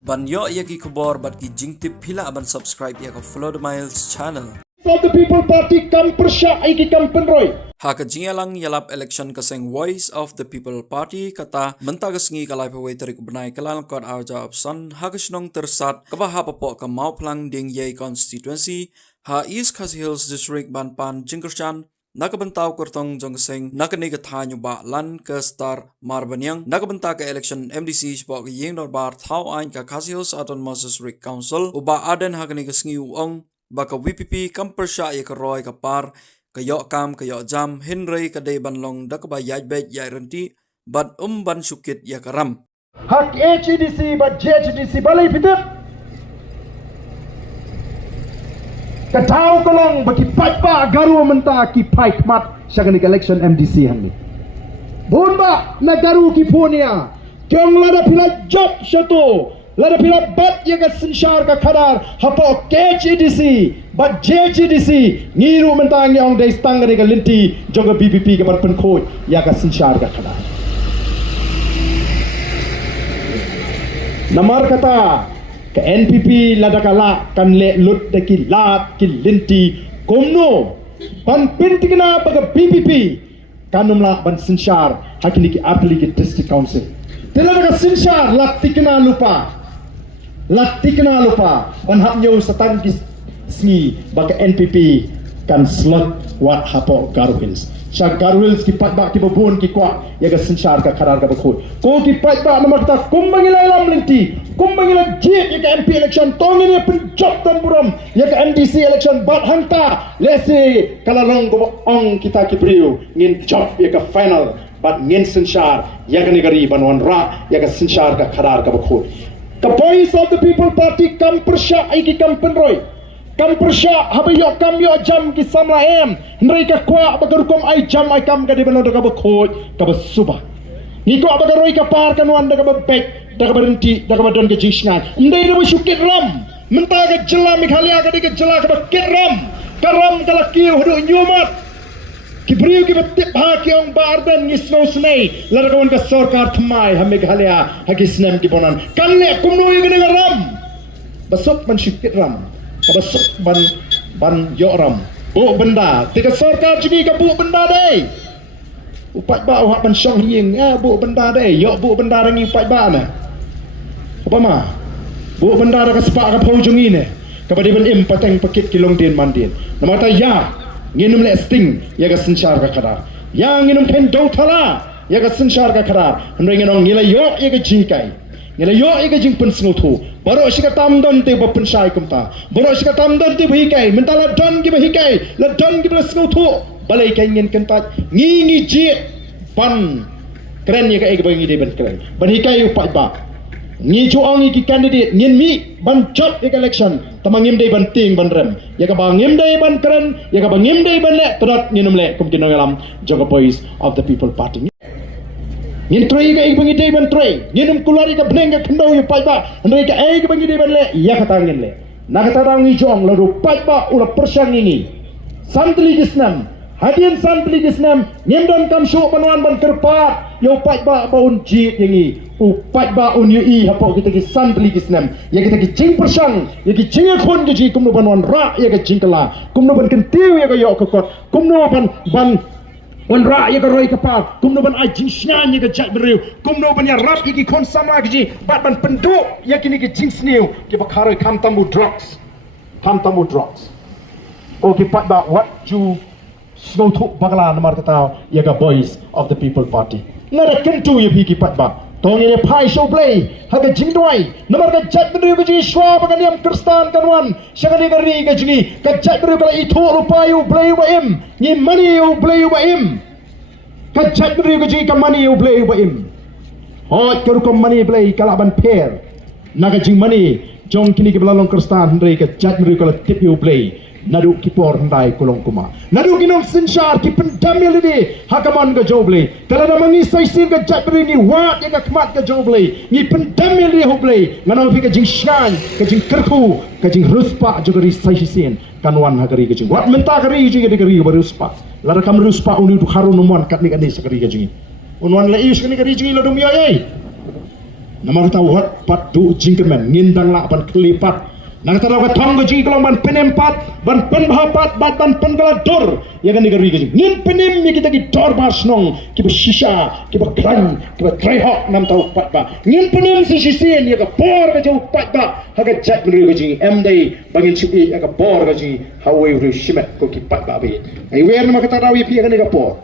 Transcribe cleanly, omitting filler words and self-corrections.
Banyo yagi kubor bat ki jingtip pila aban subscribe ya ka follow the Miles channel. For the People Party kam persya iki kam penroy. Ha ka jingalang yalap election kaseng Voice of the People Party kata mentagas ngi kalai pawai tarik benai kalal kot arja option ha kasnong tersat kabaha papo ka mau plang ding yai constituency ha East Khasi Hills District Banpan Jingkershan nakabentaw kurtong jongseng nakani ka thanyo ba lan ka star marbanyang nakabenta ka election MDC spok yeng nor bar thau ain ka Khasi Hills Autonomous District Council uba aden hakani ka sngi ong baka VPP kampersya ya ka roy ka par kayo kam kayo jam Henry ka day banlong dakaba yajbet ya renti bad ban sukit ya karam Hak HEDC ba JHDC balai pitak. Katau kolong bagi pa garu menta ki fight mat syagani election MDC hang ni. Bun ba na garu ki punia. Kyong lada pila job satu. Lada pila bat ya ka sinshar ka khadar hapo HEDC ba JHDC niru menta ngyong dei stangani ka linti jonga BBP ka bar penkhoj ya ka sinshar ka khadar. Namar kata ke NPP ladakala kan le lut de ki lat ki linti komno pan pintigna baga BPP kanumla ban sinshar hakini ki apli ki district council teladaga sinshar latikna lupa ban hapnyo satang ki sni baga NPP kan slot wat hapo Garo Hills Garo Hills ki patba ki babun ki kwa yaga sinshar ka kharar ka bakhoi ko ki patba namar ta kumbangila lam linti kumbangila jit yaga MP election tongini pin job tamburam yaga MDC election bat hanta lesi kalalong go ong kita ki brio ngin job yaga final bat ngin sinshar yaga nigari banwan ra yaga sinshar ka kharar ka bakhoi ka Voice of the People Party kam persya ai ki kam penroy kam persya habayo kam yo jam ki samla em ndrei ka kwa bagarukom ai jam ai kam ga de bano daga bakhoj ka basuba ni ko bagaroi ka par kanwan daga babek daga berhenti daga badon ke jisngan ndei de syukit ram menta ga jela Meghalaya ga de jela ka bakit ram karam kala kiu hudu nyumat ki briu ki batik ha ki ong bardan ni snow snei laragawan ka sarkar thamai ha Meghalaya ha ki snem ki bonan kan le kumno yi ga ram basuk man syukit ram kabasuk ban yoram bu benda tiga sarkar jigi ka bu benda dei upat ba uhat ban syong ying bu benda dei yo bu benda rangi upat ba na apa ma bu benda ra ka sepak ka phojung ini ka badi ban im pateng pakit kilong din mandin namata ya nginum le sting ya ka sinshar ka khadar ya nginum pen do thala ya ka sinshar ka khadar hendrai nginong ngila yo ya ka jikai ngila yo ya ka jing pen snuthu baro shika tamdon te bapen sai kumta baro shika tamdon te bhikai mentala don gi bhikai la don gi blasngu thu balai kai ngin kentat ngi ji pan kren ye ka ek bangi de ban kren ban hikai upai ba ngi chu ong ki candidate ngin mi ban job ek election tamangim de ban ting ban rem ye ka bangim de ban kren ye ka bangim de ban le todat nginum le kum kinogalam joga Voice of the People Party ngin trei ka bangi de ban trei nginum kulari ka bleng ka khndo yu pai ba ndoi ka ai ka bangi de ban le ya kata ngin le na kata dang ni jong la ru pai ba ula persang ini santli gisnam hadian santli gisnam nyendon kam shu banwan ban kerpat yo pai ba baun jit yangi u pai ba un yu i hapo kita ki santli gisnam ya kita ki jing persang ya ki jing khon ji kumno banwan ra ya ka jingkala kumno ban kentiu ya ka yo ka kot kumno ban wan ra ya roi kapal kumno ban ai jingsnan ya jat beriu kumno ban ya rap iki kon sama gi bat ban penduk ya kini gi jingsniu ki bakharoi kam tambu drugs o ki pat ba what you snow thu bagala namar kata ya ga Voice of the People Party ngara kentu ya ki pat ba tong ini pai show play haga jingdoi namar ka jat beriu gi shwa bagan yam kristan kanwan shagani gari ga jingi ka jat beriu kala itu rupayu play wa im ni money you play wa im ka jat beriu gi ka money you play wa im hot ka rukom money play kala ban pair naga jing money jong kini ke belalong kristan hendrai ka jat beriu kala tip you play nadu kipor hendai kulong kuma nadu kinong sinshar ki pendamil ini hakaman ka joble talada mangi saisin ka jat beriu ni wat yang ka kmat ka joble ni pendamil ni hoble nganong fi ka jing shan ka jing kerku ka jing ruspa jogari saisin kanwan hagari ka jing wat menta gari jing ka gari baru ruspa lara kam ruspa unu du harun umwan kat ni ka ni sakari ka jing unwan la ius ka ni gari jing lo dum yai Nama kita wat pat du jingkemen ngindang la ban kelipat. Nang taraw ka thong ko jing kalong ban penempat ban penbahapat ban pengalador ya kan digari jing ngin penem mi kita ki dor basnong ki shisha ki kran ki trehok nam tau pat ba ngin penem si shisien ya ka por ka jau pat ba ha ka jat bri ko jing em dai bangin chipi ya ka por ka jing hawe ri shimet ko ki pat ba be ai wer nama ka taraw ya pi ka ni ka por